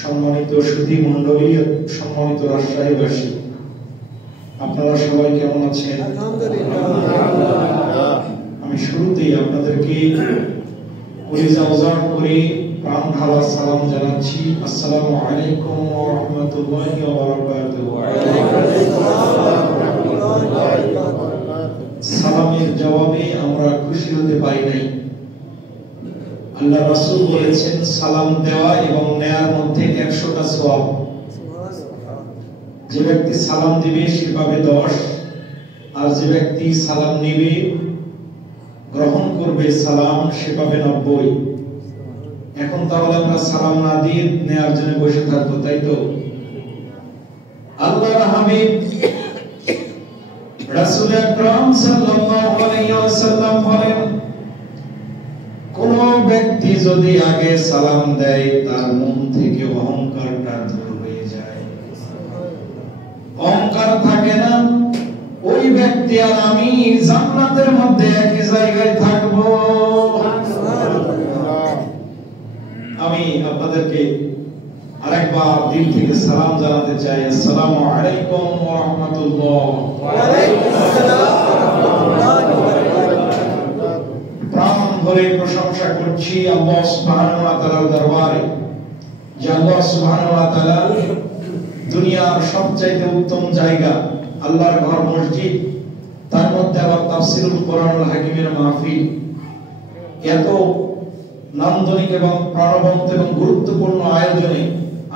সম্মানিত সুধী মণ্ডলী, সম্মানিত রাজশাহীবাসী, আপনারা সবাই কেমন আছেন? আমি শুরুতেই আপনাদেরকে কলিজা উজাড় করে প্রাণ ঢালা সালাম জানাচ্ছি। আসসালামু আলাইকুম ওয়া রাহমাতুল্লাহি ওয়া বারাকাতুহু। সালামের জবাবে আমরা খুশি হতে পারি নাই। আল্লাহ রাসূল বলেছেন, সালাম দেওয়া এবং নেয়ার মধ্যে 100টা সওয়াব। যে ব্যক্তি সালাম দিবে সে পাবে 10, আর যে ব্যক্তি সালাম নেবে, গ্রহণ করবে সালাম, সে পাবে 90। এখন তাহলে আমরা সালাম না দিয়ে নেয়ার জন্য বসে থাকবো, তাই তো? আল্লাহর হাবিব রাসূল আকরাম সাল্লাল্লাহু আলাইহি ওয়াসাল্লাম বলেন, কোন ব্যক্তি যদি আগে সালাম দেয় তার মন থেকে অহংকারটা দূর হয়ে যায়, অহংকার থাকে না, ওই ব্যক্তি আর আমি জান্নাতের মধ্যে একই জায়গায় থাকবো। আমি আপনাদেরকে আরেকবার দিল থেকে সালাম জানাতে চাই। আসসালামু আলাইকুম ওয়া রাহমাতুল্লাহ। ওয়া আলাইকুম আসসালাম ওয়া রাহমাতুল্লাহি ওয়া বারাকাতুহু। প্রাণ ভরে প্রশংসা করছি আল্লাহ সুবহানাহু ওয়া তাআলার দরবারে, যে আল্লাহ সুবহানাহু ওয়া তাআলা দুনিয়ার সবচেয়ে উত্তম জায়গা, আল্লাহর ঘর মসজিদ, তার মধ্যে আবার তাফসীরুল কোরআনুল হাকিমের মাহফিল, এত নান্দনিক এবং প্রাণবন্ত এবং গুরুত্বপূর্ণ আয়োজনে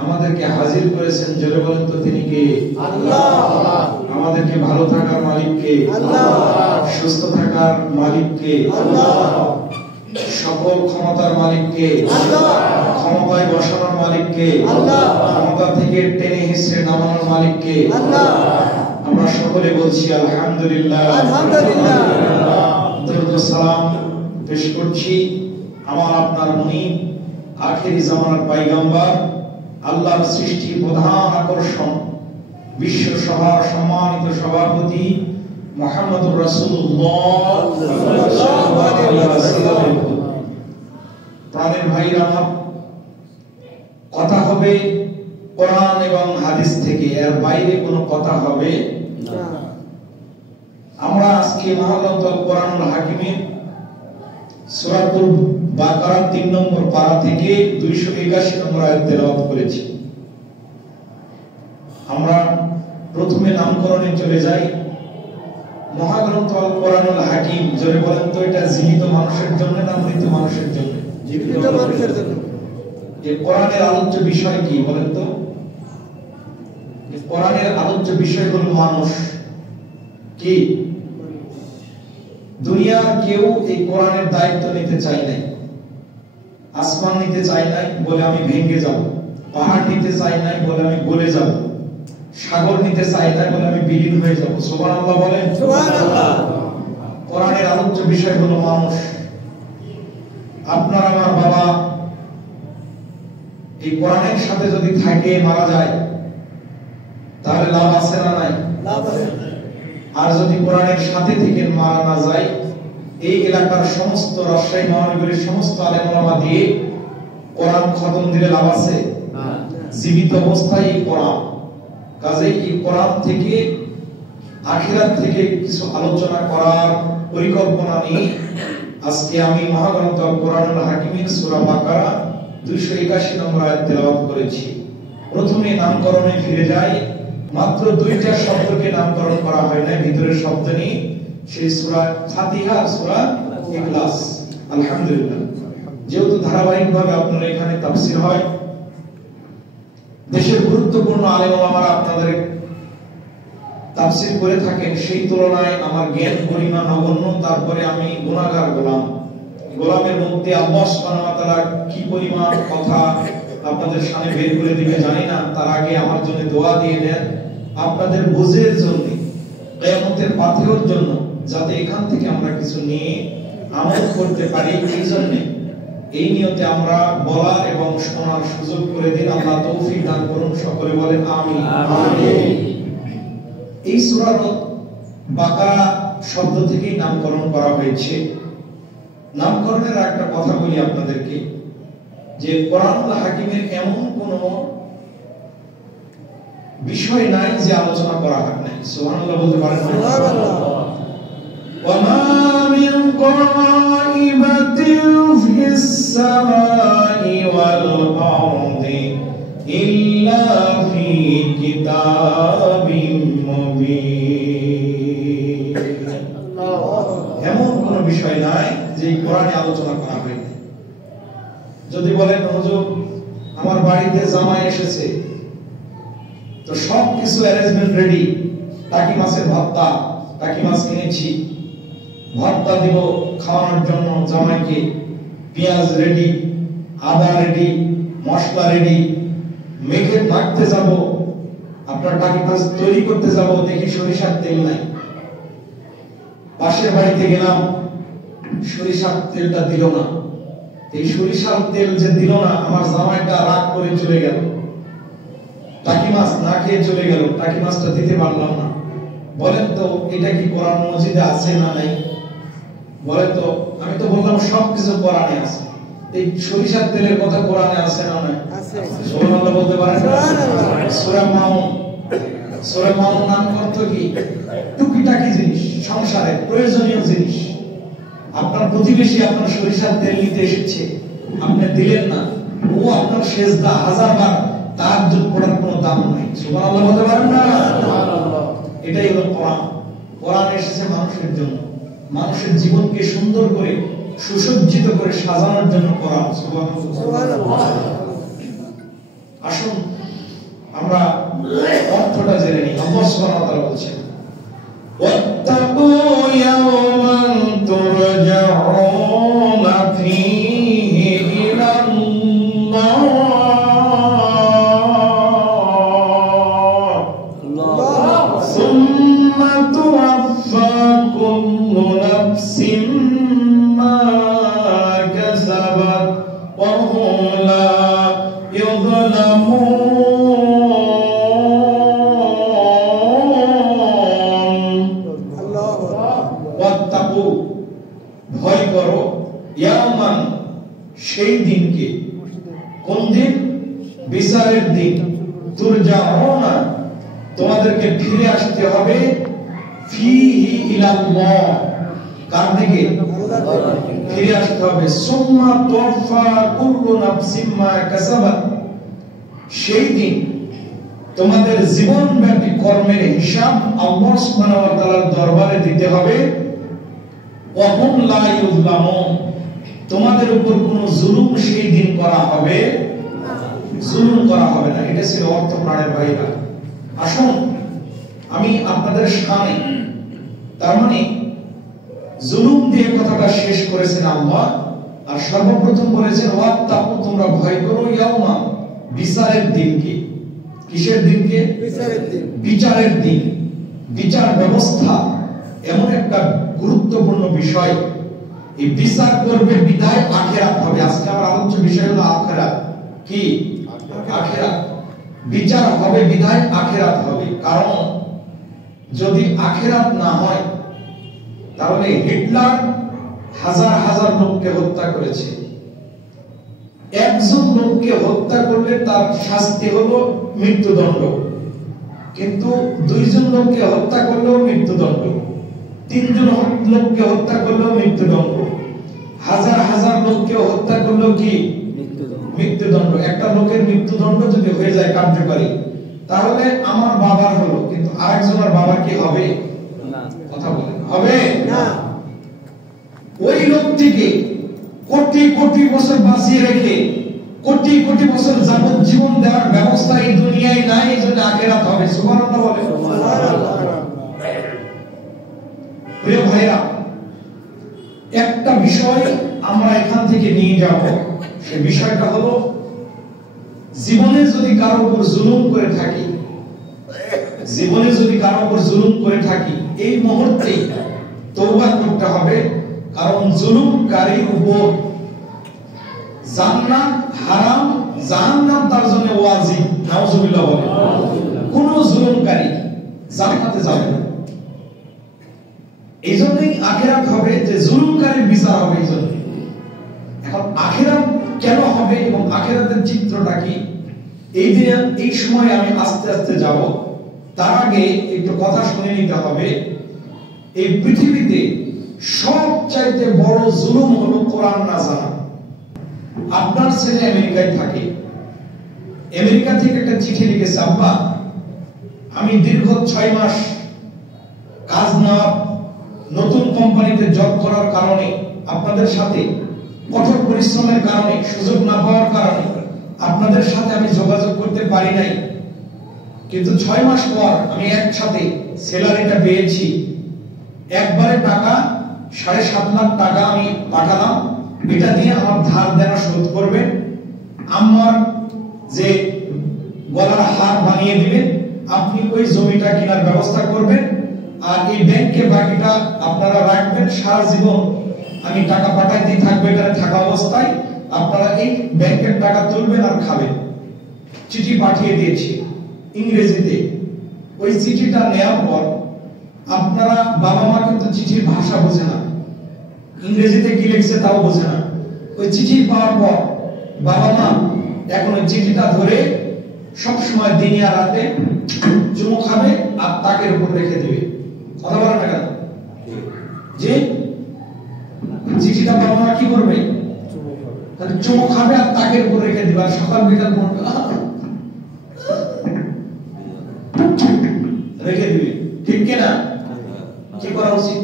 আমাদেরকে হাজির করেছেন। জোরে বলেন তো তিনি কে? আল্লাহ। আমাদেরকে ভালো থাকার মালিক কে? আল্লাহ। সুস্থ থাকার মালিক কে? আল্লাহ। সকল ক্ষমতার মালিক কে? আল্লাহ। ক্ষমতায় বসানোর মালিক কে? আল্লাহ। ক্ষমতা থেকে টেনে হিঁচড়ে নামানোর মালিক কে? আল্লাহ। আমরা সকলে বলছি আলহামদুলিল্লাহ। আলহামদুলিল্লাহ। দরুদ ও সালাম পেশ করছি আমার আপনার মুনিব, আখেরি জামানার পয়গম্বর, আল্লাহর সৃষ্টির প্রধান আকর্ষণ, বিশ্ব সভার সম্মানিত সভাপতি মুহাম্মদুর রাসূলুল্লাহ সাল্লাল্লাহু আলাইহি ওয়াসাল্লাম। প্রাণের ভাইরা আমার, কথা হবে কোরআন এবং হাদিস থেকে, এর বাইরে কোনো কথা হবে না। আমরা আজকে মহাগ্রন্থ কোরআনুল হাকিমের সূরাতুল বাকারা 3 নম্বর পারা থেকে 281 নম্বর আয়াত তেলাওয়াত করেছি। আমরা প্রথমে নামকরণে চলে যাই। মহাগ্রন্থ আল কোরআনুল হাকিম, জোরে বলেন তো এটা জীবিত মানুষের জন্য না মৃত মানুষের জন্য? জীবিত মানুষের জন্য। এই কোরআনের আলোচ্য বিষয় কি বলেন তো? এই কোরআনের আলোচ্য বিষয় হলো মানুষ। কি? দুনিয়ার কেউ এই কোরআনের দায়িত্ব নিতে চায় নাই। আসমান নিতে চায় নাই বলে আমি ভেঙে যাব, পাহাড় নিতে চায় নাই বলে আমি গলে যাব, সাগর নিতে চায় নাই বলে আমি বিলীন হয়ে যাব। সুবহানাল্লাহ বলেন। সুবহানাল্লাহ। কোরআনের আলোচ্য বিষয় হলো মানুষ। আপনার আমার বাবা এই কোরআনের সাথে যদি থাকে, মারা যায়, তাহলে লাভ আছে না নাই? লাভ আছে। আর যদি কোরআনের সাথে থেকে মারা না যায়, এই এলাকার সমস্ত রাজশাহী মহানগরীর সমস্ত আলেম ওলামা দিয়ে কোরআন খতম দিলে লাভ আছে না। জীবিত অবস্থায় এই কোরআন, কাজেই এই কোরআন থেকে আখিরাত থেকে কিছু আলোচনা করার পরিকল্পনা নিয়ে আজকে আমি মহাগ্রন্থ কোরআনুল হাকিমের সূরা বাকারা 281 নম্বর আয়াত তেলাওয়াত করেছি। প্রথমে নামকরণে ফিরে যাই। মাত্র 2টা শব্দকে নামকরণ করা হয় না, ভিতরের শব্দ নিয়ে, সেই সূরা ফাতিহা আর সূরা ইখলাস। আলহামদুলিল্লাহ। যেহেতু ধারাবাহিকভাবে আপনারা এখানে তাফসীর হয়, দেশের গুরুত্বপূর্ণ আলেম ওলামারা আপনাদের তাফসীর করে থাকেন, সেই তুলনায় আমার জ্ঞান পরিমাণ নগণ্য। তারপরে আমি গুনাহগার গোলাম। গোলামের মধ্যে আল্লাহ সুবহানাহু ওয়া তাআলা কি পরিমাণ কথা আপনাদের সামনে বের করে দিবে জানি না। তার আগে আমার জন্য দোয়া দিয়ে দেন, আপনাদের বুঝের জন্য, কিয়ামতের পাথেওর জন্য, যাতে এখান থেকে আমরা কিছু নিয়ে আমল করতে পারি। এই জন্য এই নিয়তে আমরা বলার এবং শোনার সুযোগ করে দিন। আল্লাহ তৌফিক দান করুন। সকলে বলেন আমিন। আমিন। এই সূরা বাকারা শব্দ থেকেই নামকরণ করা হয়েছে। নামকরণের একটা কথা বলি আপনাদেরকে। যে কোরআনুল হাকিমের এমন কোন বিষয় নাই যে আলোচনা করা হক নাই। সুবহানাল্লাহ বলতে পারেন? সুবহানাল্লাহ। ওয়া মা মিন গায়িবাতিন ফিস সামাই ওয়াল আরদি ইল্লা ফি কিতাবিম মুবিন। এমন কোন বিষয় নাই যে কোরআনে আলোচনা করা হয়নি। যদি বলেন হুজুর আমার বাড়িতে জামাই এসেছে, তো সব কিছু অ্যারেঞ্জমেন্ট রেডি, টাকি মাছের ভর্তা, টাকি মাছ কিনেছি, ভর্তা দিব খাওয়ানোর জন্য জামাইকে, পেঁয়াজ রেডি, আদা রেডি, মশলা রেডি, মেখে মাখতে যাব, আপনার টাকি মাছ তৈরি করতে যাব, দেখি সরিষার তেল নাই। পাশের বাড়িতে গেলাম, সরিষার তেলটা দিল না। এই সরিষার তেল যে দিল না, আমার জামাইটা রাগ করে চলে গেল, টাকি মাছ না খেয়ে চলে গেল, টাকি মাছটা দিতে পারলাম না। বলেন তো এটা কি কোরআন মজিদে আছে না নাই? বলেন তো। আমি তো বললাম সবকিছু কোরআনে আছে। এই সরিষার তেলের কথা কোরআনে আছে না নাই? আছে। সুবহানাল্লাহ বলতে পারেন? সুবহানাল্লাহ। সূরা মাউন, সূরা মাউন নাম অর্থ কি? টুকিটাকি জিনিস, সংসারে প্রয়োজনীয় জিনিস। আপনার প্রতিবেশী আপনার সরিষার তেল নিতে এসেছে, আপনি দিলেন না, ও আপনার সেজদা হাজারবার তাহাজ্জুদ পড়ার কোনো দাম নাই। সুবহানাল্লাহ বলতে পারেন না? সুবহানাল্লাহ। এটাই হলো কোরআন। কোরআন এসেছে মানুষের জন্য, মানুষের জীবনকে সুন্দর করে সুসজ্জিত করে সাজানোর জন্য কোরআন। সুবহানাল্লাহ। আসুন আমরা অর্থটা জেনে নিই। আল্লাহ সুবহানাহু ওয়া তাআলা বলছেন, ওয়াত্তাকু ইয়াওমান তুরজাউনা ফীহি ইলাল্লাহ সুম্মা তুওয়াফফা কুল্লু নাফসিন মা কাসাবাত ওয়া হুম লা ইউযলামুন। ভয় করো, ইয়াওমান সেই দিনকে। কোন দিন? বিচারের দিন। তুরজাউনা তোমাদেরকে ফিরে আসতে হবে, ফীহি ইলাল্লাহ কার দিকে? ফিরে আসতে হবে। সুম্মা তুওয়াফফা কুল্লু নাফসিন মা কাসাবাত সেই দিন তোমাদের জীবনব্যাপী কর্মের হিসাব আল্লাহ সুবহানাহু ওয়া তাআলার দরবারে দিতে হবে। ওয়া হুম লা ইউযলামুন তোমাদের উপর কোনো জুলুম সেই দিন করা হবে না, জুলুম করা হবে না। এটা ছিল অর্থ প্রাণের ভাইরা। আসুন আমি আপনাদের সামনে, তার মানে জুলুম দিয়ে কথাটা শেষ করেছেন আল্লাহ, আর সর্বপ্রথম বলেছেন ওয়াত্তাকু তোমরা ভয় করো ইয়াওমান বিচারের দিনকে। কিসের দিনকে? বিচারের দিন। বিচারের দিন, বিচার ব্যবস্থা এমন একটা গুরুত্বপূর্ণ বিষয়। এই বিচার করবে বিদায় আখিরাত হবে। আজকে আমার আলোচ্য বিষয় হলো আখিরাত। কি? আখিরাত। বিচার হবে বিদায় আখিরাত হবে। কারণ যদি আখিরাত না হয় তাহলে হিটলার হাজার হাজার লোককে হত্যা করেছে। একজন লোককে হত্যা করলে তার শাস্তি হলো মৃত্যুদণ্ড, কিন্তু দুইজন লোককে হত্যা করলেও মৃত্যুদণ্ড, তিনজন লোককে হত্যা করলেও মৃত্যুদণ্ড, হাজার হাজার লোককে হত্যা করলেও কি? মৃত্যুদণ্ড। একটা লোকের মৃত্যুদণ্ড যদি হয়ে যায় কার্যকরী, তাহলে আমার বাবার হলো, কিন্তু আরেকজনের বাবার কি হবে? না। কথা বলেন, হবে না। ওই লোকটিকে কোটি কোটি বছর বাঁচিয়ে রেখে কোটি কোটি বছর যাবজ্জীবন দেওয়ার ব্যবস্থা এই দুনিয়ায় নাই, এজন্য আখিরাত হবে। সুবহানাল্লাহ বলেন। সুবহানাল্লাহ। প্রিয় ভাইরা, একটা বিষয় আমরা এখান থেকে নিয়ে যাব, সে বিষয়টা হলো জীবনে যদি কারো উপর জুলুম করে থাকি, জীবনে যদি কারো উপর জুলুম করে থাকি, এই মুহূর্তে তওবা করতে হবে। কারণ জুলুমকারীর উপর জান্নাত হারাম, জাহান্নাম তার জন্য ওয়াজিব। নাউজুবিল্লাহ বলেন। কোন জুলুমকারী জান্নাতে যাবে না। এইজন্যই আখিরাত হবে, যে জুলুমকারীর বিচার হবে। এইজন্য এখন আখিরাত কেন হবে এবং আখিরাতের চিত্রটা কি, এই সময় আমি আস্তে আস্তে যাব। তার আগে একটু কথা শুনে নিতে হবে। এই পৃথিবীতে সবচাইতে বড় জুলুম হলো কোরআন না জানা। আপনার ছেলে আমেরিকায় থাকে, আমেরিকা থেকে একটা চিঠি লিখেছে, আব্বা আমি দীর্ঘ 6 মাস কাজ না, নতুন কোম্পানিতে জব করার কারণে, আপনাদের সাথে কঠোর পরিশ্রমের কারণে, সুযোগ না পাওয়ার কারণে আপনাদের সাথে আমি যোগাযোগ করতে পারি নাই, কিন্তু 6 মাস পর আমি একসাথে স্যালারিটা পেয়েছি। একবারে টাকা 7.5 লাখ টাকা আমি পাঠালাম, এটা দিয়ে আমার ধার দেনা শোধ করবেন, আমার যে গলার হার বানিয়ে দিবেন, আপনি ওই জমিটা কেনার ব্যবস্থা করবেন, আর এই ব্যাংকে বাকিটা আপনারা রাখবেন। সারা জীবন আমি টাকা পাঠাইতেই থাকবো এখানে থাকা অবস্থায়, আপনারা এই ব্যাংকের টাকা তুলবেন আর খাবেন। চিঠি পাঠিয়ে দিয়েছি ইংরেজিতে। ওই চিঠিটা নেওয়ার পর আপনারা, বাবা মা কিন্তু চিঠির ভাষা বোঝে না, ইংরেজিতে কি লিখছে তাও বোঝে না। ওই চিঠি পাওয়ার পর বাবা মা এখন ওই চিঠিটা ধরে সব সময় দিনে আর রাতে চুমু খাবে আর তাকের উপর রেখে দিবে। কথা বলেন না কেন? যে চিঠিটা বাবা মা কি করবে, তাহলে চুমু খাবে আর তাকের উপর রেখে দিবে, আর সকাল বিকাল পড়বে রেখে দিবে। ঠিক কিনা? কি করা উচিত?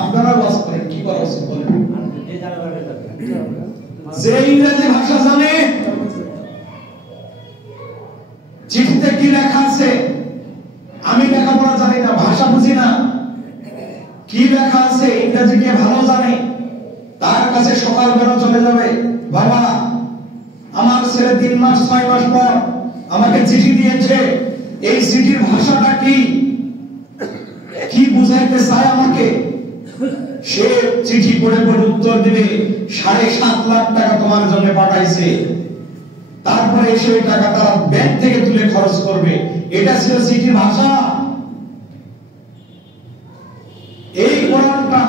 আপনারা বাস করেন, কি করা উচিত বলেন? যে ইংরেজি ভাষা জানে, চিঠিতে কি লেখা আছে, আমি লেখাপড়া জানি না, ভাষা বুঝি না, কি লেখা আছে ইংরেজি কে ভালো জানে, তার কাছে সকালবেলা চলে যাবে, বাবা আমার ছেলে 3 মাস 6 মাস পর আমাকে চিঠি দিয়েছে, এই চিঠির ভাষাটা কি, কি বুঝাইতে চায় আমাকে। সে চিঠি পড়ে পড়ে উত্তর দিবে, 7.5 লাখ টাকা তোমার জন্য পাঠাইছে। তারপরে সেই টাকা তারা ব্যাংক থেকে তুলে খরচ করবে। এটা ছিল চিঠির ভাষা। এই কোরআনটা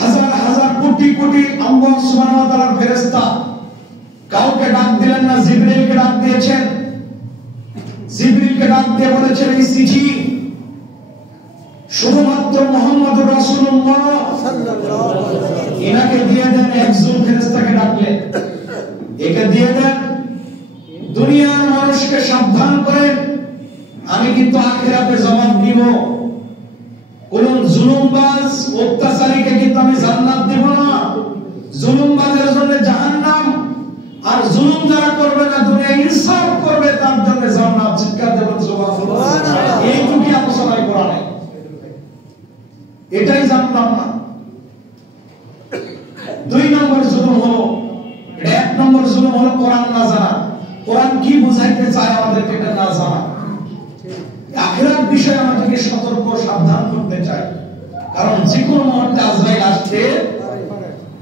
হাজার হাজার কোটি কোটি আল্লাহ সুবহানাহু ওয়া তাআলার ফেরেশতা কাউকে ডাক দিলেন না, জিবরিলকে ডাক দিয়েছেন। জিবরিলকে ডাক দিয়ে বলেছেন, এই চিঠি শুধুমাত্র মুহাম্মদুর রাসূলুল্লাহ সাল্লাল্লাহু আলাইহি ওয়াসাল্লাম এনাকে দিয়ে দেন। একজন ফেরেশতাকে ডাকলেন, একে দিয়ে দেন, দুনিয়ার মানুষকে সাবধান করেন, আমি কিন্তু আখিরাতে জবাব দিব। কোন জুলুমবাজ অত্যাচারীকে কিন্তু আমি জান্নাত দেব না, জুলুমবাজের জন্য জাহান্নাম, আর জুলুম যারা করবে না, দুনিয়া ইনসাফ করবে, তার জন্য জান্নাত। চিৎকার দেবেন সুবহানাল্লাহ। এইটুকুই আলোচনায় কোরআনে, এটাই জানলাম না। 2 নম্বর জুলুম হলো, 1 নম্বর জুলুম হলো কোরআন না জানা। কোরআন কি বুঝাইতে চায় আমাদেরকে এটা না জানা। আখিরাত বিষয়ে আমাদেরকে সতর্ক সাবধান করতে চাই, কারণ যে কোনো মুহূর্তে আজরাইল আসছে।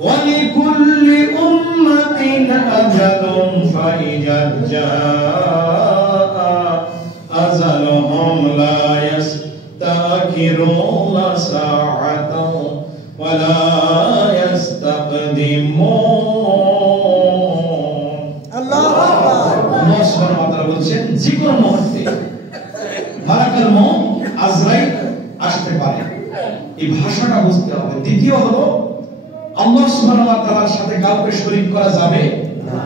ওয়ালিকুল্লি উম্মাতিন আজালুন ফাইজা জাআ আজালুহুম লা ইস্তাখিরুনা সাআতাও ওয়া লা ইস্তাকদিমুন। আল্লাহু আকবার। আল্লাহ সুবহানাহু ওয়া তাআলা বলেন যে কোনো মুহূর্তে মালাকুল মউত আজরাইল আসতে পারে। এই ভাষাটা বুঝতে হবে। দ্বিতীয় হলো, আল্লাহ সুবহানাহু ওয়া তাআলার সাথে কাউকে শরীক করা যাবে না।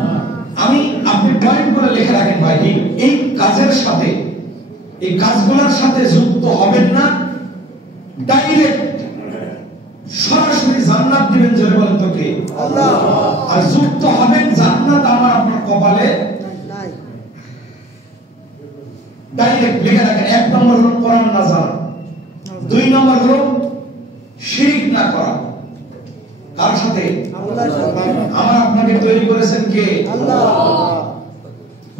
আপনি পয়েন্ট করে লিখে রাখেন ভাই, এই কাজের সাথে, এই কাজগুলোর সাথে যুক্ত হবেন না। ডাইরেক্ট সরাসরি জান্নাত দিবেন, জোরে বলেন তো কে? আল্লাহ। আর যুক্ত হবেন, জান্নাত আমার আপনার কপালে নাই। ডাইরেক্ট লিখে রাখেন। 1 নম্বর হলো কোরআন না জানা, 2 নম্বর হলো শিরক না করা। কার সাথে? আল্লাহর সাথে। আমার আপনাকে তৈরি করেছেন কে? আল্লাহ।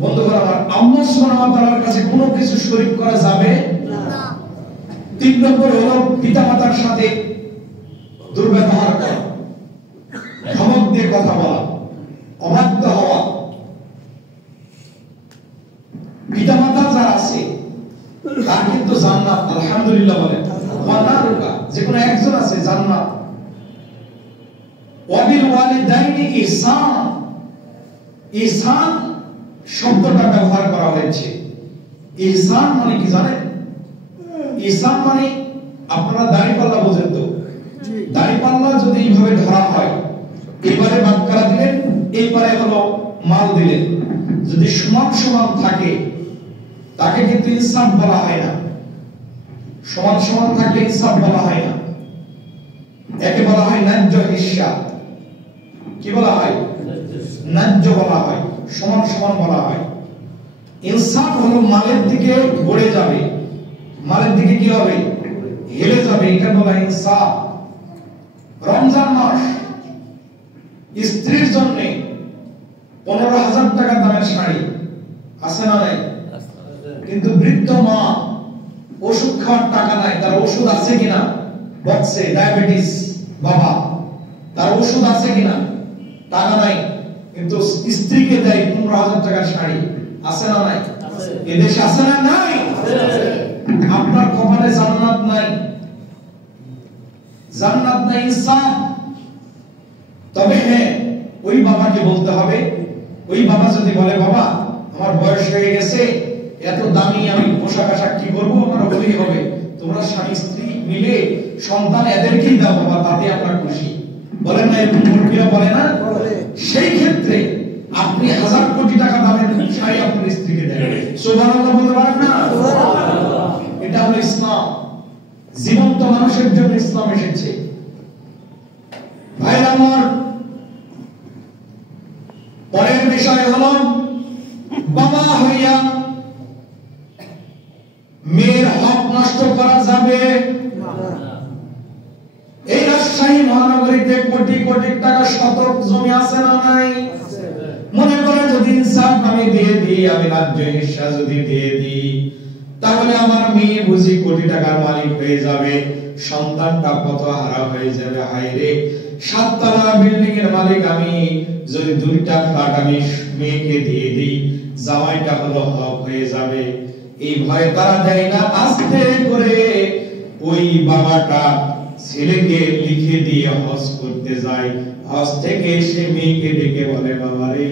বন্ধুগণ আমার, আল্লাহ সুবহানাহু ওয়া তাআলার কাছে কোনো কিছু শরীক করা যাবে না। 3 নম্বর হলো পিতামাতার সাথে দুর্ব্যবহার করা, ধমক দিয়ে কথা বলা, অবাধ্য হওয়া। পিতামাতা যারা আছে তার কিন্তু জান্নাত, আলহামদুলিল্লাহ বলেন। ওয়ানারুকা, যে কোনো একজন আছে জান্নাত। ওয়াবিল ওয়ালিদাইনি ইহসান, ইহসান শব্দটা ব্যবহার করা হয়েছে। ইহসান মানে কি জানেন? ইহসান মানে আপনারা দাড়িপাল্লা বোঝেন তো, দাড়িপাল্লা যদি এইভাবে ধরা হয়, এবারে বাক্কারা দিলেন, এইবারে হলো মাল দিলেন, যদি সমান সমান থাকে তাকে কিন্তু ইনসাফ বলা হয় না। সমান সমান থাকলে ইনসাফ বলা হয় না, একে বলা হয় ন্যায্য হিস্সা। কি বলা হয়? ন্যায্য বলা হয়, সমান সমান বলা হয়। ইনসাফ হলো মালের দিকে ঘুরে যাবে, মালের দিকে কি হবে? হেলে যাবে, এটা বলা ইনসাফ। রমজান মাস, স্ত্রীর জন্য 15,000 টাকা দামের শাড়ি আছে না নাই? কিন্তু বৃদ্ধ মা ওষুধ খাওয়ার টাকা নাই, তার ওষুধ আছে কিনা বক্সে, ডায়াবেটিস বাবা, তার ওষুধ আছে কিনা, টাকা নাই, কিন্তু স্ত্রীকে দেয় 15,000 টাকার শাড়ি, আছে না নাই? এদেশে আছে না নাই? আপনার কপালে জান্নাত নাই, জান্নাত নাই, ইনসাফ। তবে হ্যাঁ, ওই বাবাকে বলতে হবে, ওই বাবা যদি বলে বাবা আমার বয়স হয়ে গেছে, এত দামি আমি পোশাক আশাক কি করবো, আমার বলেই হবে, তোমরা স্বামী স্ত্রী মিলে সন্তান এদেরকেই দাও বাবা, তাতে আমরা খুশি। বলেন না এরকম মুরব্বিরা বলে না? সেই ক্ষেত্রে আপনি 1000 কোটি টাকা দামের শাড়ি আপনার স্ত্রীকে দেন, সুবহানাল্লাহ বলতে পারেন না? এটা হলো ইসলাম। জীবন্ত মানুষের জন্য ইসলাম এসেছে। ভাইরা আমার, পরের বিষয় হলো বাবা হইয়া মেয়ের হক নষ্ট করা যাবে না। এই রাজশাহী মহানগরীতে কোটি কোটি টাকা শতক জমি আছে না নাই? মনে করে যদি ইনসাফ আমি দিয়ে দিই, আমি রাজ্য হিস্সা যদি দিয়ে দিই, তাহলে আমার মেয়ে বুঝি কোটি টাকার মালিক হয়ে যাবে, সন্তানটা কত হারা হয়ে যাবে। হায়রে, 7 তলা বিল্ডিং এর মালিক আমি, যদি 2টা ফ্ল্যাট আমি মেয়েকে দিয়ে দিই, জামাইটা হলো হক হয়ে যাবে। এই ভয় তারা দেয় না, আস্তে করে ওই বাবাটা ছেলেকে লিখে দিয়ে হজ করতে যায়। হজ থেকে এসে মেয়েকে ডেকে বলে বাবা রে,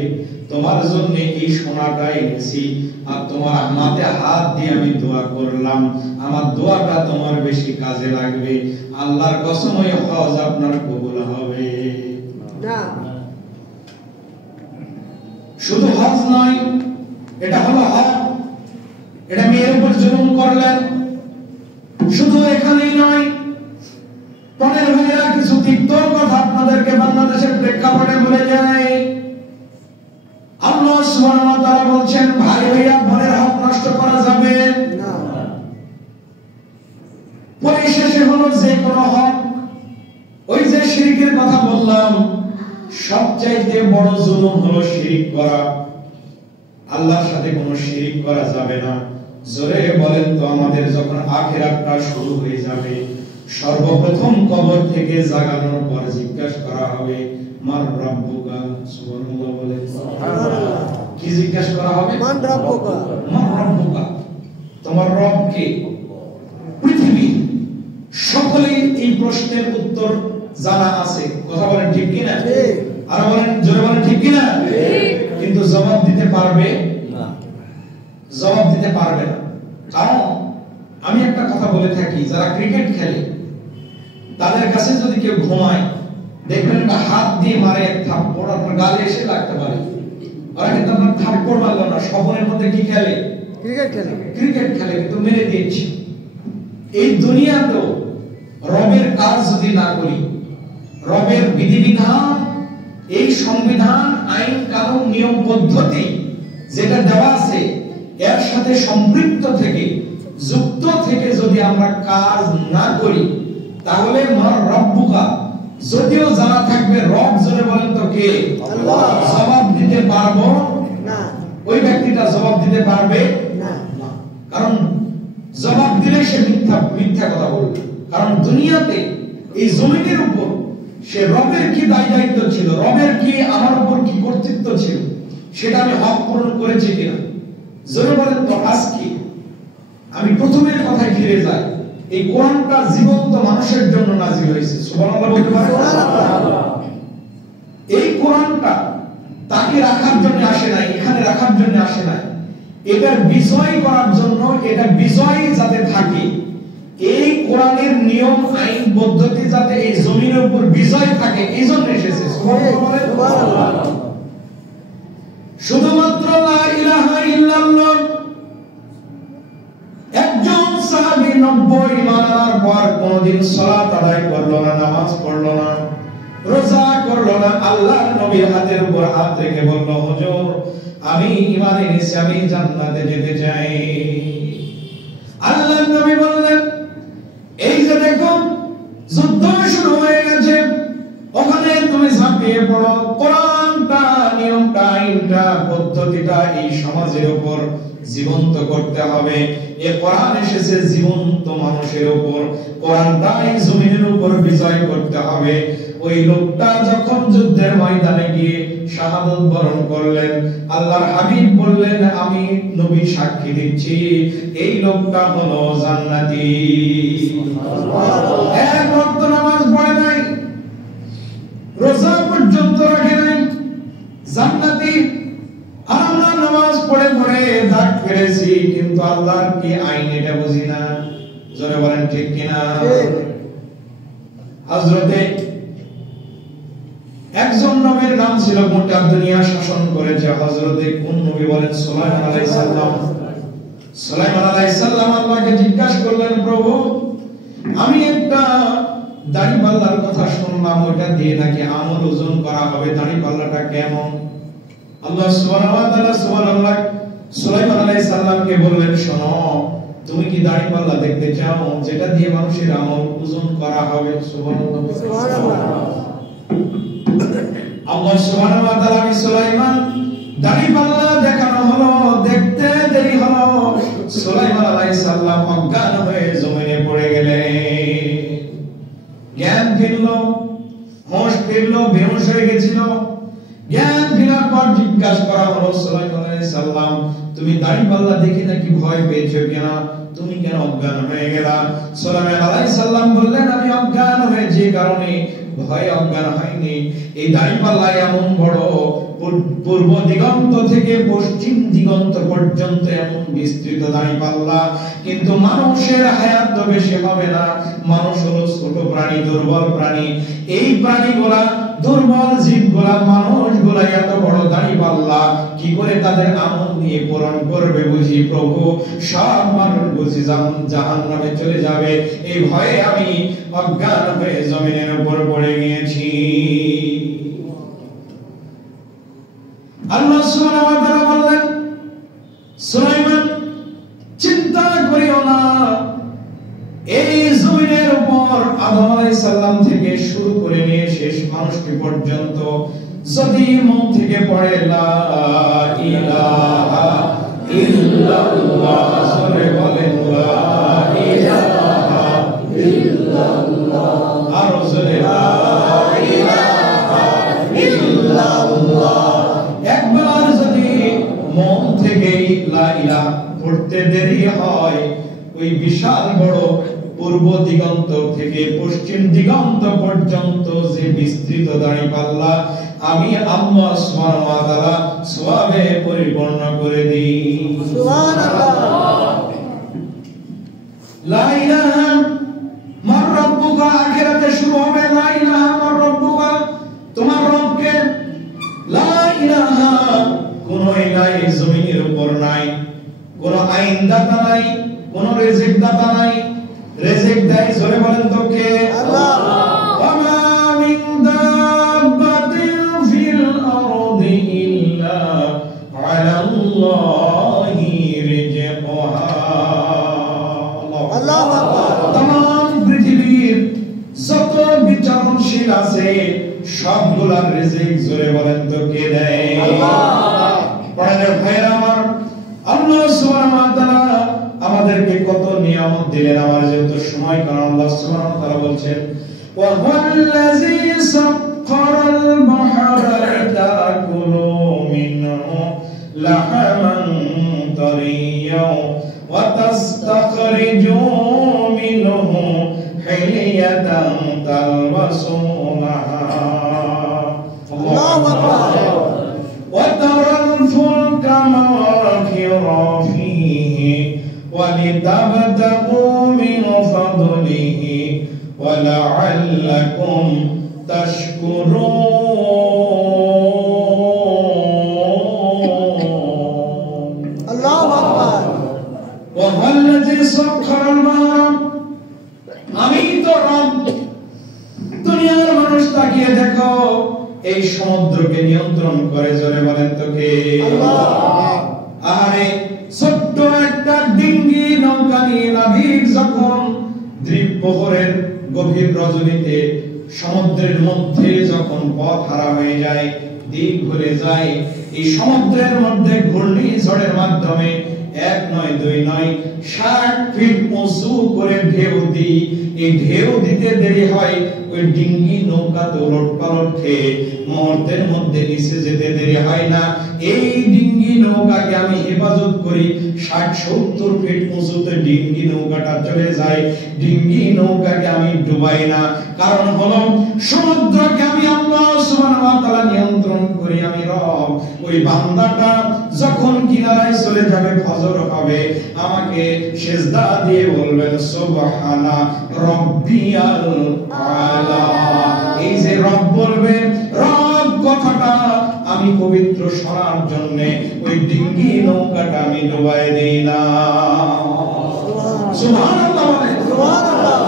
তোমার জন্য এই সোনাটা এনেছি, আর তোমার হাতে হাত দিয়ে আমি দোয়া করলাম, আমার দোয়াটা তোমার বেশি কাজে লাগবে, আল্লাহর কসম ওই হজ আপনার কবুল হবে না। শুধু হজ নয়, এটা হলো হক, এটা মেয়ের উপর জুলুম করলেন। শুধু এখানেই নয়, পরের ভাইরা কিছু তিক্ত কথা আপনাদেরকে বাংলাদেশের প্রেক্ষাপটে বলে যায়। আল্লাহ সুবহানাহু ওয়া তাআলা বলছেন ভাই ভাইয়া বোনের হক নষ্ট করা যাবে না। পরিশেষে হলো যে কোনো হক, ওই যে শিরকের কথা বললাম, সবচাইতে বড় জুলুম হলো শিরক করা। আল্লাহর সাথে কোনো শিরক করা যাবে না। জোরে বলেন তো, আমাদের যখন আখিরাতটা শুরু হয়ে যাবে, সর্বপ্রথম কবর থেকে জাগানোর পর জিজ্ঞাসা করা হবে মান রাব্বুকা। সুবহানাল্লাহ বলেন, সুবহানাল্লাহ। কি জিজ্ঞাসা করা হবে? মান রাব্বুকা, মান রাব্বুকা, তোমার রব কে? পৃথিবী সকলেই এই প্রশ্নের উত্তর জানা আছে, কথা বলেন ঠিক কি না? ঠিক। আর বলেন, জোরে বলেন ঠিক কি না? ঠিক। কিন্তু জবাব দিতে পারবে না, জবাব দিতে পারবে না। কারণ আমি একটা কথা বলে থাকি, যারা ক্রিকেট খেলে তাদের কাছে যদি কেউ ঘুমায়, দেখবেন একটা হাত দিয়ে মারে থাপ্পড় আপনার গালে এসে লাগতে পারে, ওরা কিন্তু আপনার থাপ্পড় মারলো না, স্বপ্নের মধ্যে কি খেলে? ক্রিকেট খেলে। ক্রিকেট খেলে, কিন্তু মেরে দিয়েছে। এই দুনিয়াতেও রবের কাজ যদি না করি, রবের বিধিবিধান, এই সংবিধান, আইন কানুন, নিয়ম পদ্ধতি যেটা দেওয়া আছে, এর সাথে সম্পৃক্ত থেকে, যুক্ত থেকে যদি আমরা কাজ না করি, তাহলে মান রাব্বুকা যদিও জানা থাকবে, রব জোরে বলেন তো কে? আল্লাহ। জবাব দিতে পারবো না, ওই ব্যক্তিটা জবাব দিতে পারবে না। কারণ জবাব দিলে সে মিথ্যা কথা বলবে। কারণ দুনিয়াতে এই জমিনের উপর সে রবের কি দায়িত্ব ছিল, রবের কি আমার উপর কি কর্তৃত্ব ছিল, সেটা আমি হক পূরণ করেছি কিনা। জোরে বলেন তো আজকে আমি প্রথমের কথায় ফিরে যাই, এই কোরআনটা জীবন্ত মানুষের জন্য নাযিল হয়েছে। সুবহানাল্লাহ বলতে পারেন? এই কোরআনটা তাকে রাখার জন্য আসে নাই, এখানে রাখার জন্য আসে নাই, এটার বিজয় করার জন্য, এটা বিজয় যাতে থাকে, এই কোরআনের নিয়ম আইন পদ্ধতি যাতে এই জমিনের উপর বিজয় থাকে, এই জন্য এসেছে। সুবহানাল্লাহ। শুধুমাত্র লা ইলাহা ইল্লাল্লাহ। একজন সাহাবী 90 ঈমান আনার পর কোনদিন সালাত আদায় করলো না, নামাজ পড়লো না, রোজা করলো না। আল্লাহর নবীর হাতের উপর হাত রেখে বলল, হুজুর আমি ঈমান এনেছি, আমি জান্নাতে যেতে চাই। আল্লাহর নবী বললেন, এই যে দেখো যুদ্ধ শুরু হয়ে গেছে, ওখানে তুমি ঝাঁপিয়ে পড়ো। কোরআনটা, নিয়মটা, আইনটা, পদ্ধতিটা এই সমাজের উপর জীবন্ত করতে হবে। এই কোরআন এসেছে জীবন্ত মানুষের উপর, কোরআনটা এই জমিনের উপর বিজয় করতে হবে। ওই লোকটা যখন যুদ্ধের ময়দানে গিয়ে শাহাদাত বরণ করলেন, আল্লাহর হাবিব বললেন, আমি নবী সাক্ষী দিচ্ছি এই লোকটা হলো জান্নাতি। এক ওয়াক্ত নামাজ পড়ে নাই, রোজা পর্যন্ত রাখে নাই, জান্নাতি। আমরা নামাজ পড়ে পড়ে দাগ ফেলেছি, কিন্তু আল্লাহর কি আইন এটা বুঝি না। জোরে বলেন ঠিক কিনা? হযরতে একজন নবীর নাম ছিল, গোটা দুনিয়া শাসন করেছে, হযরতে কোন নবী বলেন? সুলাইমান আলাইহিস সালাম। সুলাইমান আলাইহিস সালাম আল্লাহকে জিজ্ঞাসা করলেন, প্রভু আমি একটা দাড়িপাল্লার কথা শুনলাম, ওটা দিয়ে নাকি আমল ওজন করা হবে, দাড়িপাল্লাটা কেমন? আল্লাহ সুবহানাহু ওয়া তাআলা সুবহানাল্লাহ সুলাইমান আলাইহিস সালামকে বললেন, শোনো, তুমি কি দাড়িপাল্লা দেখতে চাও যেটা দিয়ে মানুষের আমল ওজন করা হবে? সুবহানাল্লাহ সুবহানাল্লাহ। আল্লাহ সুবহানাহু ওয়া তাআলা সুলাইমান দাড়িপাল্লা দেখানো হলো, দেখতে দেরি হলো, সুলাইমান আলাইহিস সালাম অজ্ঞান হয়ে জমিনে পড়ে গেলেন। জ্ঞান ফিরল, হোশ ফিরল, বেহুশ হয়ে গেছিল। জ্ঞান ফেরার পর জিজ্ঞাসা করা হলো, সুলাইমান আলাইহিস সালাম তুমি দাড়িপাল্লা দেখে নাকি ভয় পেয়েছো কিনা, তুমি কেন অজ্ঞান হয়ে গেলা? সুলাইমান আলাইহিস সালাম বললেন, আমি অজ্ঞান হয়েছি কারণে ভয়ে অজ্ঞান হয়নি, এই দাড়িপাল্লা এমন বড়, পূর্ব দিগন্ত থেকে পশ্চিম দিগন্ত পর্যন্ত এমন বিস্তৃত দাড়িপাল্লা, কিন্তু মানুষের হায়াত তো বেশি হবে না। মানুষ হলো ছোট প্রাণী, দুর্বল প্রাণী। এই প্রাণীগুলা, দুর্বল জীবগুলা, মানুষগুলা এত বড় দাড়িপাল্লা কি করে তাদের আমল নিয়ে পূরণ করবে? বুঝি প্রভু সব মানুষ বুঝি জাহান্নামে চলে যাবে, এই ভয়ে আমি অজ্ঞান হয়ে জমিনের উপর পড়ে গিয়েছি। আল্লাহ সুবহানাহু ওয়া তাআলা বললেন, সুলাইমান চিন্তা করিও না, এই জমিনের উপর আদম আলাইহিস সালাম থেকে শুরু করে নিয়ে শেষ মানুষটি পর্যন্ত যদি মন থেকে পড়ে লা ইলাহা ইল্লাল্লাহ, সরে বলেন লা ইলাহা ইল্লাল্লাহ, আর সরে লা ইলাহা ইল্লাল্লাহ, একবার যদি মন থেকে লা ইলাহা পড়তে দেরি হয়, ওই বিশাল বড় পূর্ব দিগন্ত থেকে পশ্চিম দিগন্ত পর্যন্ত যে বিস্তৃত দাড়িপাল্লা আমি আল্লাহ সুবহানাহু ওয়া তাআলা সওয়াবে পরিপূর্ণ করে দিই। সুবহানাল্লাহ। লা ইলাহা মার রাব্বুকা, আখিরাতে শুরু হবে লা ইলাহা মার রাব্বুকা, তোমার রবকে। লা ইলাহা কোন ইলাই জমিনের উপর নাই, কোন আইনদাতা নাই, কোন রিজিক দাতা নাই। রিজিক দেয় জোরে বলেন তো কে? আল্লাহ। ওয়া মা মিন দাব্বাতিন ফিল আরদি ইল্লা আলাল্লাহি রিজকুহা। আল্লাহু আকবার। तमाम পৃথিবীর যত বিচরণশীল আছে সবগুলোর রিজিক জোরে বলেন তো কে দেয়? আল্লাহ। পড়েন ভাইরা আমার, আল্লাহ সুবহানাহু ওয়া তাআলা আমাদেরকে কত নিয়ামত দিলেন। আমার যেহেতু সময় কারণ আল্লাহ সুবহানাহু ওয়া তাআলা বলছেন, ওয়া হুয়াল্লাযী সাখখারাল বাহরা লিতাকুলু মিনহু লাহমান তারিয়্যান ওয়া তাস্তাখরিজু মিনহু হিলিয়াতান তালবাসুনাহা। আল্লাহু আকবার وترى الفلك مواخر فيه ولتبتغوا من فضله ولعلكم تشكرون الله أكبر وهو الذي سخر البحر আমি তো রব দুনিয়ার মানুষ তাকিয়ে দেখো এই সমুদ্রকে নিয়ন্ত্রণ করে জোরে বলেন তো কে আল্লাহ আরে ছোট্ট একটা ডিঙ্গি নৌকা নিয়ে নাবিক যখন দ্বীপবহরের গভীর রজনীতে সমুদ্রের মধ্যে যখন পথ হারা হয়ে যায় দিক ভুলে যায় এই সমুদ্রের মধ্যে ঘূর্ণিঝড়ের মাধ্যমে এক নয় দুই নয় 60 ফিট উঁচু করে ঢেউ দিই এই ঢেউ দিতে দেরি হয় ওই ডিঙ্গি নৌকা তো উলটপালট খেয়ে মুহূর্তের মধ্যে নিচে যেতে দেরি হয় না এই ডিঙ্গি নৌকাকে আমি হেফাজত করি 60-70 ফিট উঁচুতে ডিঙ্গি নৌকাটা চলে যায় ডিঙ্গি নৌকাকে আমি ডুবাই না কারণ হলো সমুদ্রকে আমি আল্লাহ সুবহানাহু ওয়া তাআলা নিয়ন্ত্রণ করি আমি রব ওই বান্দাটা যখন কিনারায় চলে যাবে ফজর হবে আমাকে সিজদা দিয়ে বলবেন সুবহানা রাব্বিয়াল আলা এই যে রব বলবে রব কথাটা আমি পবিত্র শোনার জন্য ওই ডিঙ্গি নৌকাটা আমি ডুবাই দেই না সুবহানাল্লাহ বলে সুবহানাল্লাহ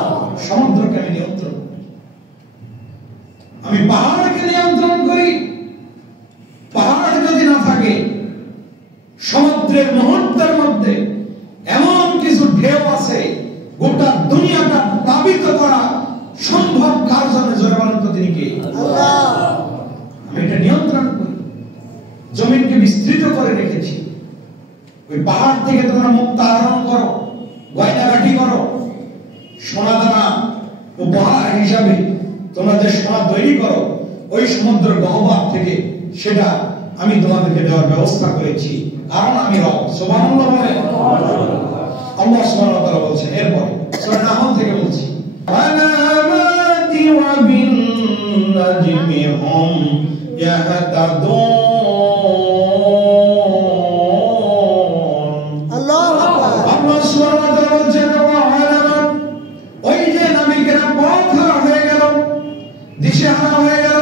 সমুদ্রকে আমি নিয়ন্ত্রণ আমি পাহাড়কে নিয়ন্ত্রণ করি পাহাড় যদি না থাকে সমুদ্রের মুহূর্তের মধ্যে এমন কিছু ঢেউ আছে গোটা দুনিয়াটা প্লাবিত করা সম্ভব কার জন্য জোরে বলেন তো তিনি কে আল্লাহ আমি এটা নিয়ন্ত্রণ করি জমিনকে বিস্তৃত করে রেখেছি ওই পাহাড় থেকে তোমরা মুক্তা আহরণ করো গয়নাগাটি করো সোনা দানা উপহার হিসাবে তোমরা যে সোনা তৈরি করো ওই সমুদ্রের গহ্বর থেকে সেটা আমি তোমাদেরকে দেওয়ার ব্যবস্থা করেছি কারণ আমি রব সুবহানাল্লাহ বলে আল্লাহ সুবহানাহু ওয়া তাআলা বলছেন এরপর সূরা নাহল থেকে বলছি ওয়ানামাতি ওয়া বিন নাজমি হুম ইয়াহতাদুন আল্লাহু আকবার আল্লাহ সুবহানাহু ওয়া তাআলা বলছেন ওয়ানামাত ওই যে নাবিকেরা পথ হারা হয়ে গেল দিশেহারা হয়ে গেল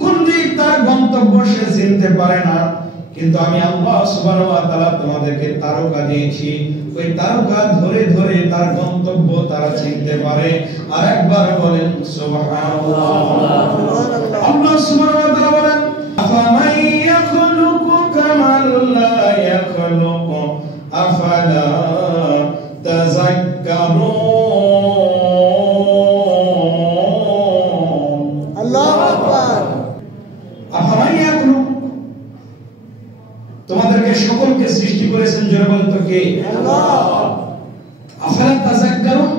কোন দিক তার গন্তব্য সে চিনতে পারে না কিন্তু আমি আল্লাহ সুবহানাহু ওয়া তাআলা তোমাদেরকে তারকা দিয়েছি ওই তারকা ধরে ধরে তার গন্তব্য তারা চিনতে পারে আরেকবার বলেন সুবহানাল্লাহ আল্লাহ সুবহানাহু ওয়া তাআলা বলেন আফামান ইয়াখলুকু কামান লা ইয়াখলুকু আফালা তাযাক্কারুন আল্লাহু আকবার আফামান ইয়াখলুকু তোমাদেরকে সকলকে সৃষ্টি করেছেন জোরে বলেন তো কে আল্লাহ আফালা তাযাক্কারুন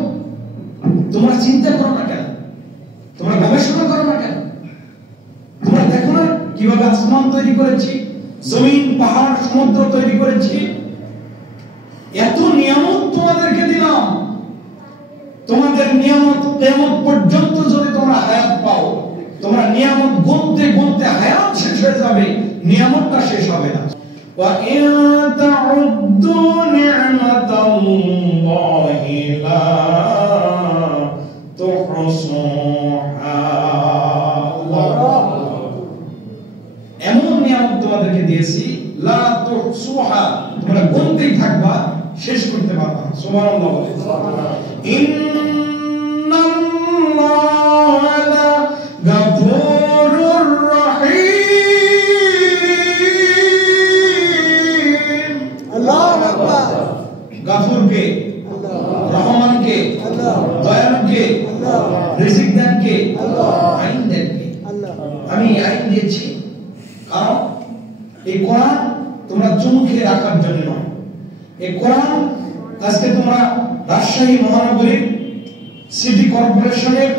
তোমরা চিন্তা করো না কেন তোমরা গবেষণা করো না কেন তোমরা দেখো না কিভাবে আসমান তৈরি করেছি জমিন পাহাড় সমুদ্র তৈরি করেছি এত নিয়ামত তোমাদেরকে দিলাম তোমাদের নিয়ামত কিয়ামত পর্যন্ত যদি তোমরা হায়াত পাও তোমরা নিয়ামত গুনতে গুনতে হায়াত শেষ হয়ে যাবে নিয়ামতটা শেষ হবে না وَإِن تَعُدُّوا نِعْمَةَ اللَّهِ لَا تُحْصُوهَا এমন নিয়ামত তোমাদেরকে দিয়েছি লা তুহসুহা তোমরা গুনতেই থাকবা শেষ করতে পারবা না সুবহানাল্লাহ বলে ইন্নাল্লাহা লা গাফুরুর রহিম আল্লাহু আকবার গাফুর কে আল্লাহ রহমান কে আল্লাহ দয়ালু কে আল্লাহ রিজিক দান কে আল্লাহ আইন দেন কে আল্লাহ আমি আইন দিয়েছি কারণ এই কোরআন তোমরা চুমুকে রাখার জন্য নয় এই কোরআন আজকে তোমরা রাজশাহী মহানগরীর সিটি কর্পোরেশনের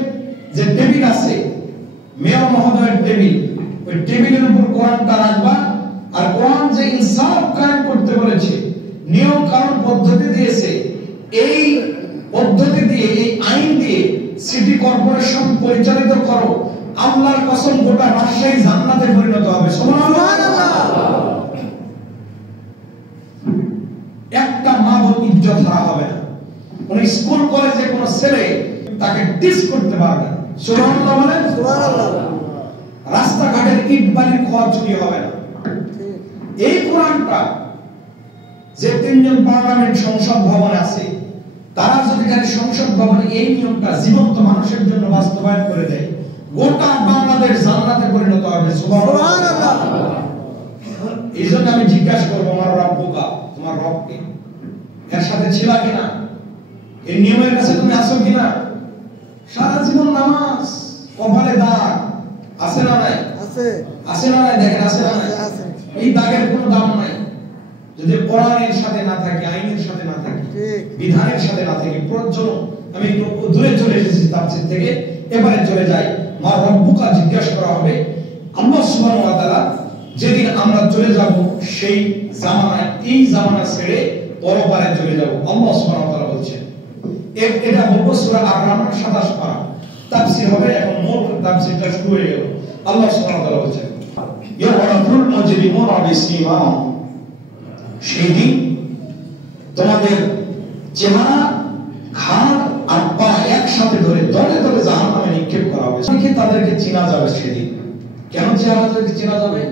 যে টেবিল আছে মেয়র মহোদয়ের টেবিল ওই টেবিলের উপর কোরআনটা রাখবা আর কোরআন যে ইনসাফ কায়েম করতে বলেছে নিয়ম কানুন পদ্ধতি দিয়েছে এই পদ্ধতি দিয়ে এই আইন দিয়ে সিটি কর্পোরেশন পরিচালিত করো আল্লাহর কসম গোটা রাজশাহী জান্নাতে পরিণত হবে। সুবহানাল্লাহ। একটা মা বোন ইজ্জত হারা হবে না। কোন স্কুল কলেজে কোন ছেলে তাকে ডিস করতে পারবে না। সুবহানাল্লাহ বলেন। সুবহানাল্লাহ। রাস্তাঘাটের ইট বালির খোয়া চুরি হবে না। এই কোরআনটা যে তিনজন পার্লামেন্ট সংসদ ভবনে আছে, তারা যদি খালি সংসদ ভবনে এই নিয়মটা জীবন্ত মানুষের জন্য বাস্তবায়ন করে দেয়, গোটা বাংলাদেশ জান্নাতে পরিণত হবে। সুবহানাল্লাহ। এই জন্য আমি জিজ্ঞাসা করবো, আমার রব্বুকা, তোমার রবকে এর সাথে ছিলা কিনা, এই নিয়মের কাছে তুমি আসো কিনা? সারা জীবন নামাজ, কপালে দাগ আছে না নাই? আছে। আছে না নাই? দেখেন আছে না নাই? এই দাগের কোনো দাম নাই যদি কোরআনের সাথে না থাকে, আইনের সাথে না থাকে, বিধানের সাথে না থাকে। প্রয়োজন আমি একটু দূরে চলে এসেছি তাফসীর থেকে, এবারে চলে যাই। মা রব্বুকা জিজ্ঞাসা করা হবে আল্লাহ সুবহানাহু ওয়া তাআলা যেদিন আমরা চলে যাব সেই জামানায়, এই জামানা ছেড়ে পরপারে চলে যাব। আল্লাহ সুবহানাহু ওয়া তাআলা বলছেন, এটা বলবো সূরা আর-রহমান 27 পারা তাফসীর হবে। এখন মূল তাফসীরটা শুরু হয়ে গেল। আল্লাহ সুবহানাহু ওয়া তাআলা বলছেন, ইয়ারাফুল মুজরিমুনা বিসীমাহুম, সেদিন তোমাদের চেহারা, ঘাড় আর পা একসাথে ধরে দলে দলে জাহান্নামে নিক্ষেপ করা হবে। তাদেরকে চেনা যাবে সেদিন। কেন চেহারাদেরকে চেনা যাবে?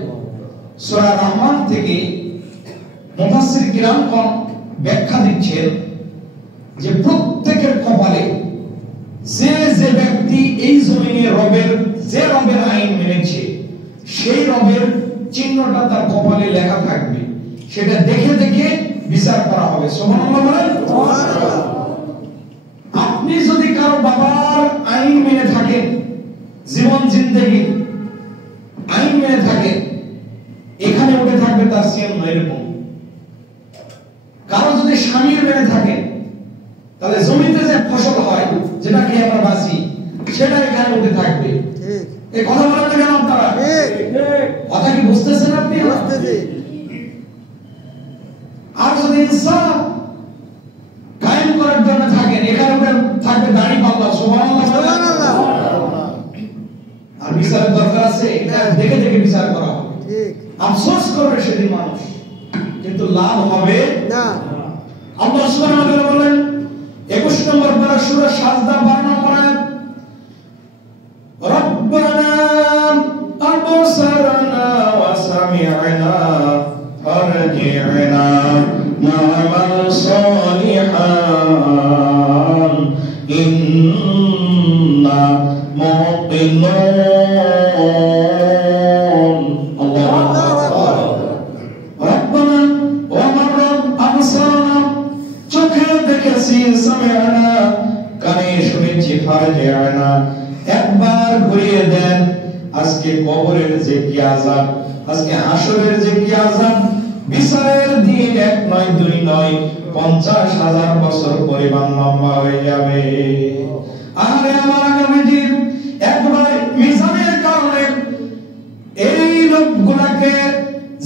সূরা রহমান থেকে মুফাসসির কিরামগণ ব্যাখ্যা দিচ্ছেন যে প্রত্যেকের কপালে যে যে ব্যক্তি এই জমিনে যে রবের আইন মেনেছে, সেই রবের চিহ্নটা তার কপালে লেখা থাকবে। সেটা দেখে দেখে বিচার করা হবে। সুবহানাল্লাহ বলেন। সুবহানাল্লাহ। আপনি যদি কারো বাবার আইন মেনে থাকেন, জীবন জিন্দেগি আইন মেনে থাকেন, এখানে উঠে থাকবে তার চিহ্ন এরকম। কারো যদি স্বামীর মেনে থাকেন, তাহলে জমিতে যে ফসল হয়, যেটা খেয়ে আমরা বাঁচি, সেটা এখানে উঠে থাকবে। এই কথা বলেন না কেন আপনারা? কথা কি বুঝতেছেন আপনি? বুঝতেছি। আর যদি ইনসাফ কায়েম করার জন্য থাকেন, এখানে থাকবে দাড়ি পাল্লা। সুবহানাল্লাহ। সুবহানাল্লাহ। আর বিচারের দরকার আছে, দেখে দেখে বিচার করা হবে। ঠিক। আফসোস করবে সেদিন মানুষ, কিন্তু লাভ হবে না। আল্লাহ সুবহানাহু ওয়া তাআলা বলেন 21 নম্বর পারা সূরা সাজদা 12 নম্বর আয়াত, রব্বানা আবসারনা ওয়া সামি'না ফারজি'না না'মাল সালিহান ইন্না মুকিনুন। আল্লাহু আকবার। রব্বানা ওয়া মাররাব আবসারনা, চোখে দেখেছি, সামি'না কানে শুনেছি, ফারজি'না একবার ঘুরিয়ে দেন। আজকে কবরের যে কি আযাব, আজকে হাসরের যে কি আযাব, বিচারের দিন এক নয় দুই নয় 50,000 বছর পরিমাণ লম্বা হয়ে যাবে। আরে আমার নবীজি একবার মিজানের কারণে এই লোকগুলোকে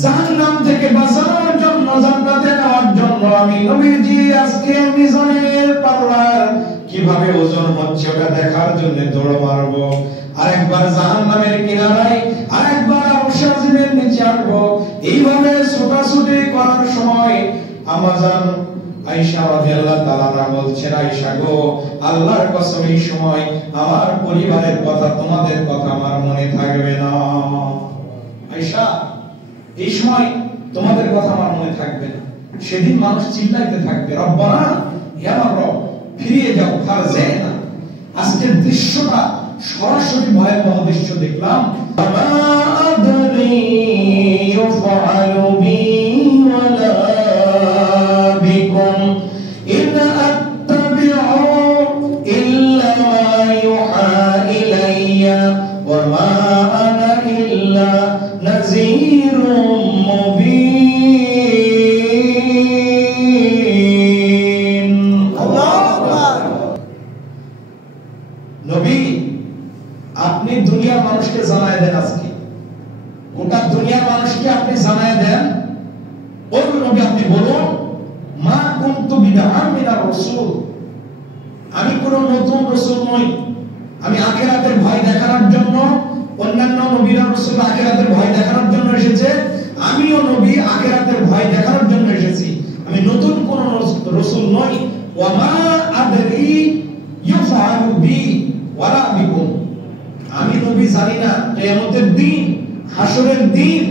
জাহান্নাম থেকে বাঁচানোর জন্য, জান্নাতে নেওয়ার জন্য আমি নবীজি আজকে মিজানের পাল্লার কিভাবে ওজন হচ্ছে ওটা দেখার জন্য দৌড় মারবো। আরেকবার জাহান্নামের কিনারায়, আরেকবার আরশের নিচে আসবো। এইভাবে ছোটাছুটি করার সময় আমাজান আয়েশা রাদিয়াল্লাহু তাআলা বলছেন, আয়েশা গো, আল্লাহর কসম এই সময় আমার পরিবারের কথা, তোমাদের কথা আমার মনে থাকবে না। আয়েশা, এই সময় তোমাদের কথা আমার মনে থাকবে না। সেদিন মানুষ চিল্লাইতে থাকবে, রব্বানা, হে আমার রব, ফিরিয়ে যাও, ফারজি'না। আজকের দৃশ্যটা সরাসরি ভয়াবহ দৃশ্য দেখলাম। নবী, আপনি দুনিয়ার মানুষকে জানায় দেন, আজকে গোটা দুনিয়ার মানুষকে আপনি জানায় দেন। ওই নবী আপনি বলুন, মা কুনতু বিদআন মিনার রাসূল, আমি কোন নতুন রাসূল নই। আমি আখিরাতের ভয় দেখানোর জন্য অন্যান্য নবীরা রাসূল আখিরাতের ভয় দেখানোর জন্য এসেছে, আমিও নবী আখিরাতের ভয় দেখানোর জন্য এসেছি। আমি নতুন কোন রাসূল নই। ওয়া মা আদরি ইউফআলু বি ওয়ালা বিকুম, আমি নবী জানি না কিয়ামতের দিন, হাসরের দিন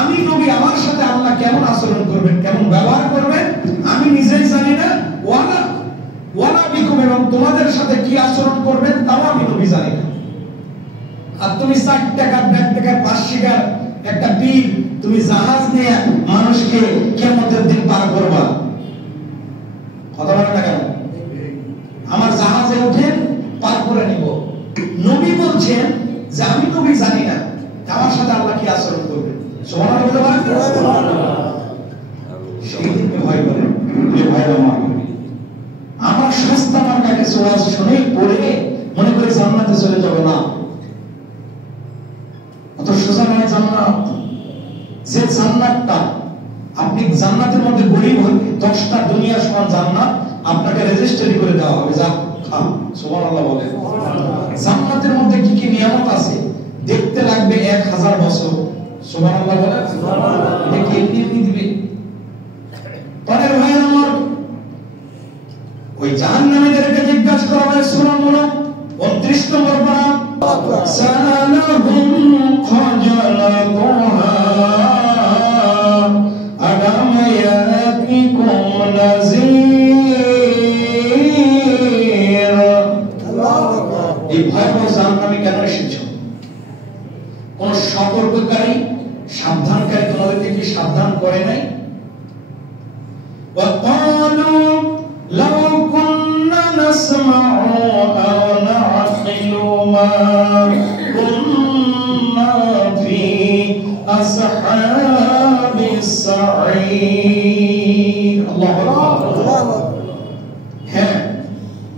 আমি নবী আমার সাথে আল্লাহ কেমন আচরণ করবেন, কেমন ব্যবহার করবেন আমি নিজেই জানি না। ওয়ালা বিকুম, এবং তোমাদের সাথে কি আচরণ করবেন তাও আমি নবী জানি না। আর তুমি 60 টাকা 1.5 টাকা 5 টাকার একটা পীর তুমি জাহাজ নিয়ে মানুষকে কিয়ামতের দিন পার করবা, কথা বলেন না কেন? আমার জাহাজে উঠেন পার করে নিব। নবী বলছেন যে আমি নবী জানি না আমার সাথে আল্লাহ কি আচরণ করবেন। সুবহানাল্লাহ বলতে পারেন? সুবহানাল্লাহ। সেই দিনকে ভয় করেন, যে ভয় আমার আমার সস্তা মার্কাকে ওয়াজ শুনে পড়ে মনে করে জান্নাতে চলে যাবে না, অত সোজা নয় জান্নাত। যে জান্নাতটা আপনি জান্নাতের মধ্যে গরিব হলে 10টা দুনিয়া সমান জান্নাত আপনাকে রেজিস্ট্রি করে দেওয়া হবে, যা খান। সুবহানাল্লাহ বলেন। জান্নাতের মধ্যে কি কি নিয়ামত আছে দেখতে লাগবে 1000 বছর। সুবহানাল্লাহ বলেন। সুবহানাল্লাহ। দেখে এমনি দিবে পরে ভাই আমার ওই জাহান্নামীদেরকে জিজ্ঞাসা করা হয় সূরা নূর 29 নম্বর পারা, সালাহুম খাজালাতুহা আলাম ইয়াতিকুম নাযীর। এই ভয়াবহ জাহান্নামে কেন এসেছো? কোন সতর্ককারী সাবধানকারী তোমাদেরকে কি সাবধান করে নাই? وقالوا لو كنا نسمع أو نعقل ما كنا في أصحاب السعير। الله أكبر। হ্যাঁ,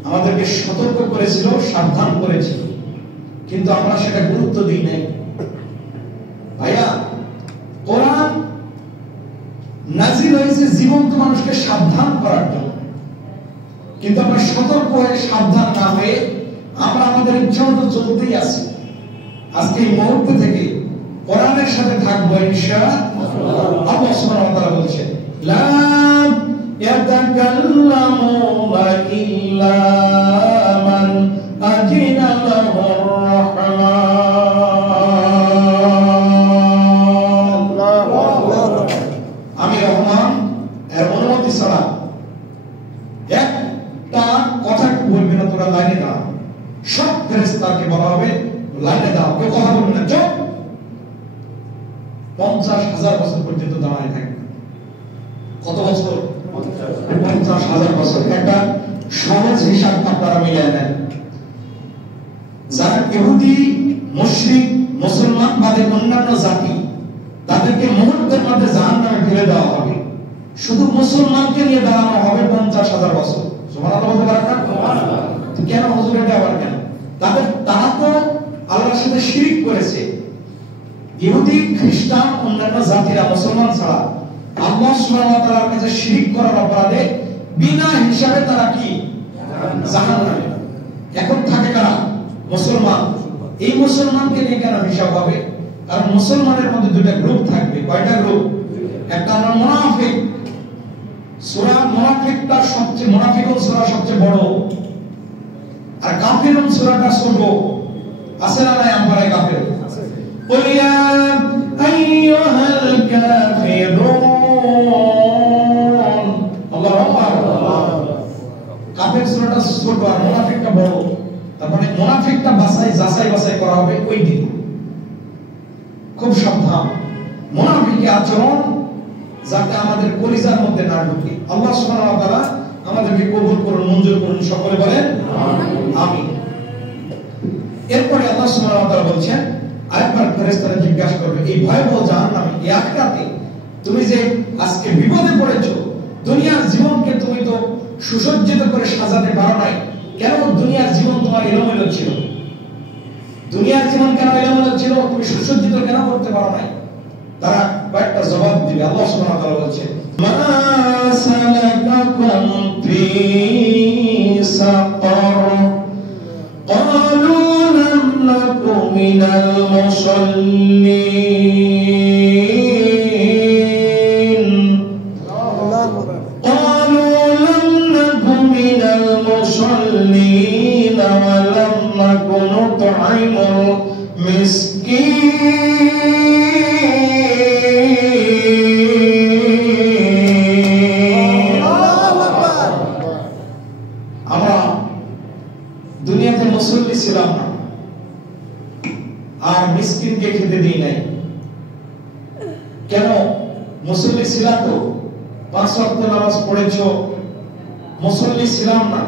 আমাদেরকে সতর্ক করেছিল, সাবধান করেছিল, কিন্তু আমরা সেটা গুরুত্ব দিই নাই। ভাইয়া, কোরআন নাজিল হয়েছে জীবন্ত মানুষকে সাবধান করার জন্য, কিন্তু আমরা সতর্ক হয়ে সাবধান না হয়ে আমরা আমাদের ইচ্ছা মতো চলতেই আছি। আজকে এই মুহূর্ত থেকে কোরআনের সাথে থাকবো ইনশাআল্লাহ। আল্লাহ সুবহানাহু ওয়া তাআলা বলছেন, লা ইয়াতাকাল্লামুনা ইল্লা মান আযিনা লাহুর রাহমান। আমি রহমান এর অনুমতি ছাড়া একটা কথা বলবে না, তোরা লাইনে দাঁড়া। সব ফেরেশতাকে বলা হবে লাইনে দাঁড়াও, কেউ কথা বলবে না, চুপ। 50,000 বছর পর্যন্ত দাঁড়ায় থাকবে। কত বছর? 50,000 বছর। একটা সহজ হিসাব আপনারা মিলিয়ে নেন। যারা ইহুদি, মুশরিক, মুসলমান বাদে অন্যান্য জাতি, তাদেরকে মুহূর্তের মধ্যে জাহান্নামে ফেলে দেওয়া হবে। শুধু মুসলমানকে নিয়ে দাঁড়ানো হবে 50,000 বছর। সুবহানাল্লাহ বলতে পারেন না? সুবহানাল্লাহ। কেন হুজুর এটা আবার কেন? তারা তো আল্লাহর সাথে শিরক করেছে। ইহুদি, খ্রিস্টান, অন্যান্য জাতিরা মুসলমান ছাড়া আল্লাহ সুবহানাহু ওয়া তাআলার কাছে শিরক করার অপরাধে বিনা হিসাবে তারা কি জাহান্নামে। এখন থাকে কারা? মুসলমান। এই মুসলমানকে নিয়ে কেন হিসাব হবে? কারণ মুসলমানের মধ্যে দুটো গ্রুপ থাকবে। কয়টা গ্রুপ? একটা হলো মুনাফিক। সূরা মুনাফিকটা সবচেয়ে, মুনাফিকুন সূরা সবচেয়ে বড়, আর কাফিরুন সূরাটা ছোট। আছে না নাই আমরাই কাফির? কুল ইয়া আইয়ুহাল কাফিরুন। আল্লাহু আকবার। কাফির সূরাটা ছোট আর মুনাফিকটা বড়। তার মানে মুনাফিকটা যাচাই করা হবে ওই দিন। খুব সাবধান মুনাফিকের আচরণ যাতে আমাদের কলিজার মধ্যে না ঢুকে। আল্লাহ সুবহানাহু ওয়া তাআলা আমাদেরকে কবুল করুন, মঞ্জুর করুন, সকলে বলেন আমিন। এরপরে আল্লাহ সুবহানাহু ওয়া তাআলা বলছেন, আরেকবার ফেরেশতারা জিজ্ঞাসা করবে এই ভয়াবহ জাহান্নামে, এই আখিরাতে তুমি যে আজকে বিপদে পড়েছো, দুনিয়ার জীবনকে তুমি তো সুসজ্জিত করে সাজাতে পারো নাই, কেন দুনিয়ার জীবন তোমার এলোমেলো ছিল? দুনিয়ার জীবন কেন এলোমেলো ছিল? তুমি সুসজ্জিত কেন করতে পারো নাই? তারা কয়েকটা জবাব দিবে। আল্লাহ সুবহানাহু ওয়া তাআলা বলেন, মা সালাকাকুম ফি সাকার ক্বালু লাম নাকু মিনাল মুসাল্লিন ক্বালু লাম নাকু মিনাল মুসাল্লিন ওয়া লাম নাকু নুত'ইমুল মিসকিন। আমরা দুনিয়াতে মুসল্লি ছিলাম না, আর মিসকিনকে খেতে দিই নাই। কেন? মুসল্লি ছিলাম তো, 5 ওয়াক্ত নামাজ পড়েছো, মুসল্লি ছিলাম না।